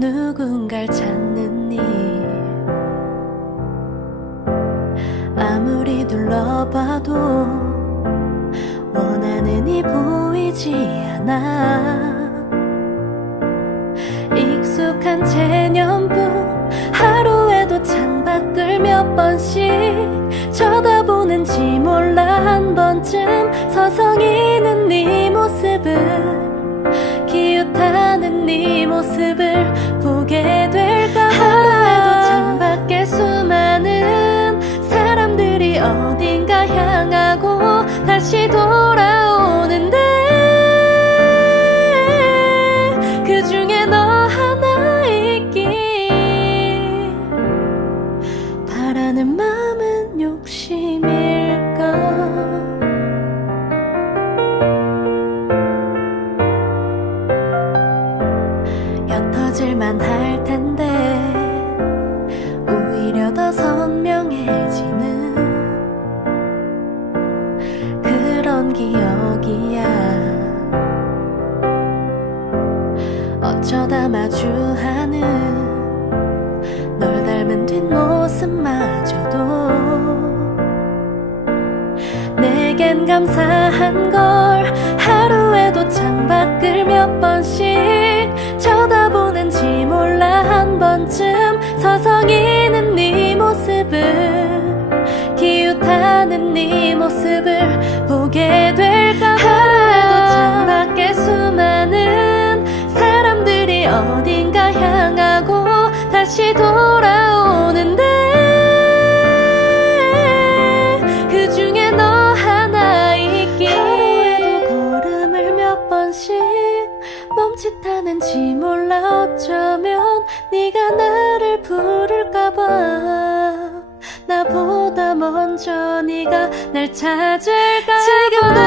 누군가를 찾는 일 아무리 둘러봐도 원하는 이 보이지 않아. 익숙한 체념뿐 하루에도 창밖을 몇 번씩 쳐다보는지 몰라. 한 번쯤 서성이는 네 모습을 기웃하는 네 모습을 바라는 마음은 욕심일까? 옅어질만 할 텐데 오히려 더 선명해지는 그런 기억이야. 어쩌다 널 닮은 뒷모습마저도 내겐 감사한 걸 하루에도 창밖을 몇 번씩 쳐다보는지 몰라 한 번쯤 서성이는 네 모습을 기웃하는 네 모습을 보게 될 멈칫하는지 몰라 어쩌면 네가 나를 부를까봐. 나보다 먼저 네가 날 찾을까 지금도